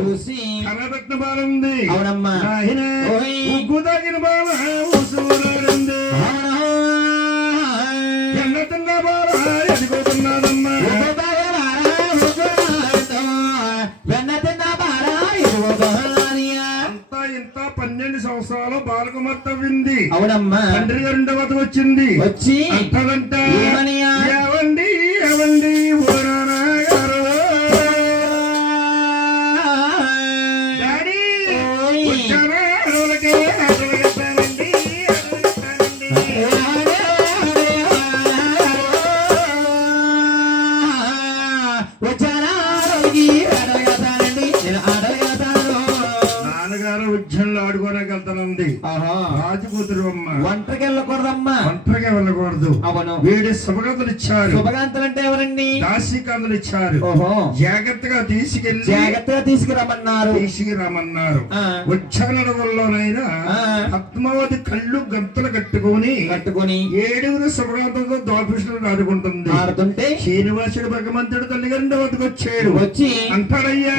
చూసి కనబెట్టిన బాలుంది. అవునమ్మా ఉగ్గు తాగిన బాల ఊసులాడింది. ఎన్న తిన్న బాల ఎదిగోతున్నాడమ్మా. అంతా ఇంత 12 సంవత్సరాలు బాలకుమార్ తవ్వింది. అవునమ్మా తండ్రి గారి వద్ద వచ్చింది. వచ్చి అంతదంట ఏవండి ఏవండి ఓ నాన్నగారు వచ్చారా అడవులకే అడవులు చెప్పానండి నాన్నగారు ఉద్యమంలో ఆడుకోడానికి వెళ్తానంది. రాజకూతురు అమ్మ ఒంటరికి వెళ్ళకూడదమ్మా. ఒంటరిగా వెళ్ళకూడదు. అవును వీడి శుభగంతులు ఇచ్చారు. శుభకాంతలు అంటే ఎవరండి? దాసికాంతులు ఇచ్చారు. ఓహో జాగ్రత్తగా జాగ్రత్తగా తీసుకురమ్మన్నారు. తీసుకురామన్నారు. ఉద్యానవనంలోనైనా పద్మావతి కళ్ళు గంతలు కట్టుకొని 7 శుభకాంతులతో ద్వారపురుషులు ఆడుకుంటుంది. ఆడుతుంటే శ్రీనివాసుడు భగవంతుడు తల్లిగారి వద్దకు వచ్చాడు. వచ్చి అంటాడయ్యా